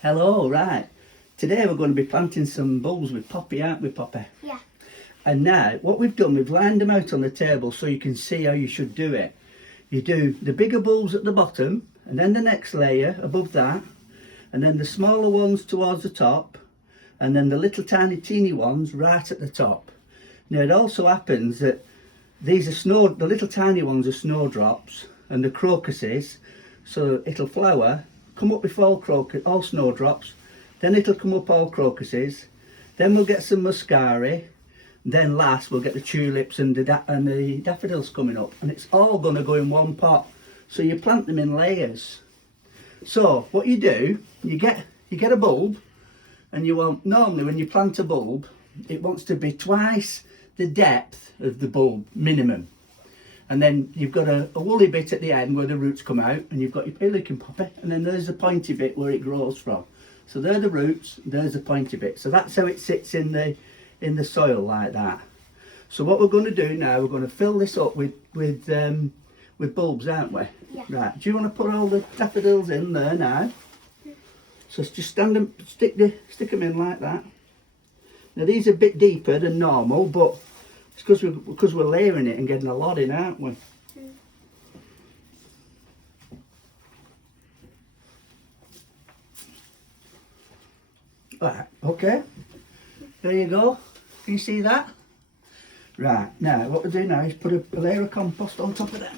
Hello, right. Today we're going to be planting some bulbs with Poppy, aren't we, Poppy? Yeah. And now, what we've done, we've lined them out on the table so you can see how you should do it. You do the bigger bulbs at the bottom, and then the next layer above that, and then the smaller ones towards the top, and then the little tiny teeny ones right at the top. Now it also happens that these are the little tiny ones are snowdrops, and the crocuses, so it'll flower, come up before all snowdrops, then it'll come up all crocuses, then we'll get some muscari, then last we'll get the tulips and the daffodils coming up, and it's all going to go in one pot. So you plant them in layers. So what you do, you get a bulb, and you want, normally when you plant a bulb, it wants to be twice the depth of the bulb minimum. And then you've got a woolly bit at the end where the roots come out, and you've got your pelican poppy, and then there's a pointy bit where it grows from. So they're the roots, there's the pointy bit. So that's how it sits in the soil like that. So what we're going to do now, we're going to fill this up with bulbs, aren't we? Yeah. Right. Do you want to put all the daffodils in there now? So just stand them, stick them in like that. Now these are a bit deeper than normal, but it's because we're layering it and getting a lot in, aren't we? Right, okay. There you go. Can you see that? Right, now what we do now is put a layer of compost on top of them.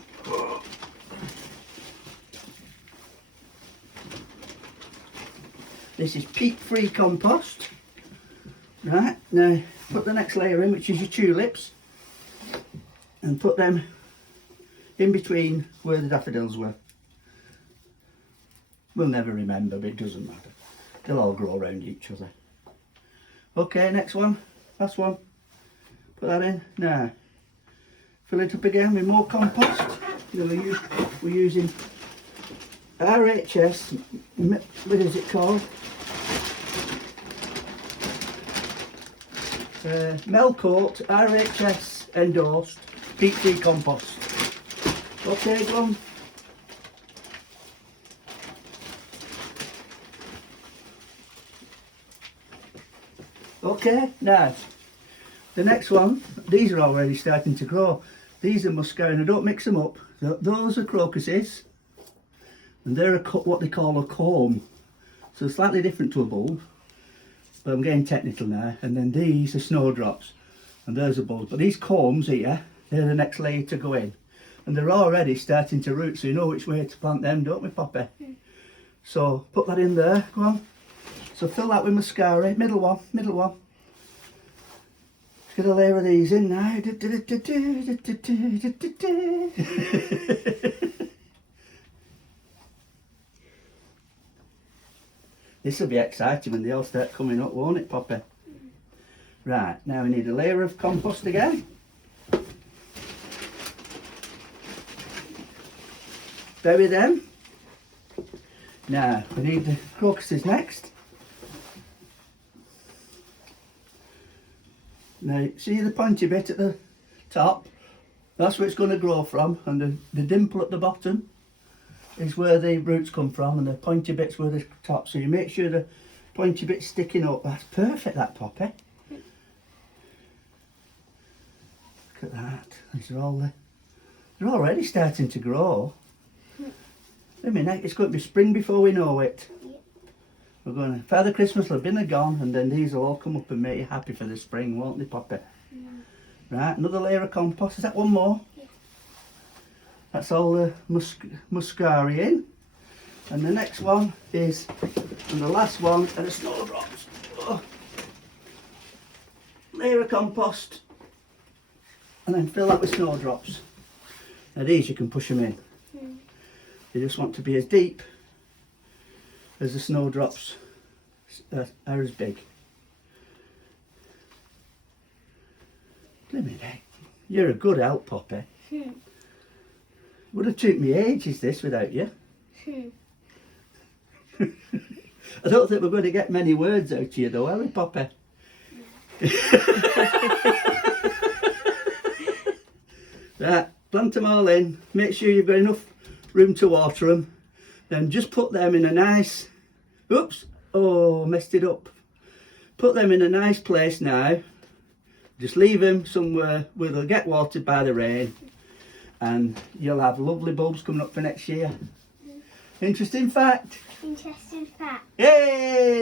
This is peat-free compost. Right, now put the next layer in, which is your tulips, and put them in between where the daffodils were. We'll never remember, but it doesn't matter. They'll all grow around each other. Okay, next one, last one. Put that in. Now, fill it up again with more compost. We're using RHS, what is it called? Melcourt RHS endorsed peat-free compost. Okay, go on. Okay, now the next one, these are already starting to grow. These are muscari, don't mix them up. Those are crocuses, and they're what they call a comb. So slightly different to a bulb, but I'm getting technical now. And then these are snowdrops, and there's a bulb. But these combs here, they're the next layer to go in. And they're already starting to root, so you know which way to plant them, don't we, Poppy? So put that in there, go on. So fill that with muscari, middle one. Get a layer of these in now. This will be exciting when they all start coming up, won't it, Poppy? Right, now we need a layer of compost again. Bury them. Now we need the crocuses next. Now, see the pointy bit at the top? That's where it's going to grow from, and the dimple at the bottom is where the roots come from, and the pointy bit's where the top. So you make sure the pointy bit's sticking up. That's perfect, that, Poppy. Look at that. These are they're already starting to grow. I mean, it's going to be spring before we know it. We're going to, Father Christmas will have been and gone, and then these will all come up and make you happy for the spring, won't they, Poppy? Right, another layer of compost. Is that one more? Yeah. That's all the muscari in. And the next one is, and the last one are the snowdrops. Oh. Layer of compost, and then fill that with snowdrops. Now these you can push them in. They just want to be as deep as the snowdrops are as big. Blimey heck, you're a good help, Poppy. Would have took me ages this without you. I don't think we're going to get many words out of you though, are we, Poppy? Right, plant them all in. Make sure you've got enough room to water them. Then just put them in a nice, oops, Oh, messed it up. Put them in a nice place now. Just leave them somewhere where they'll get watered by the rain, and you'll have lovely bulbs coming up for next year. Interesting fact. Interesting fact. Yay!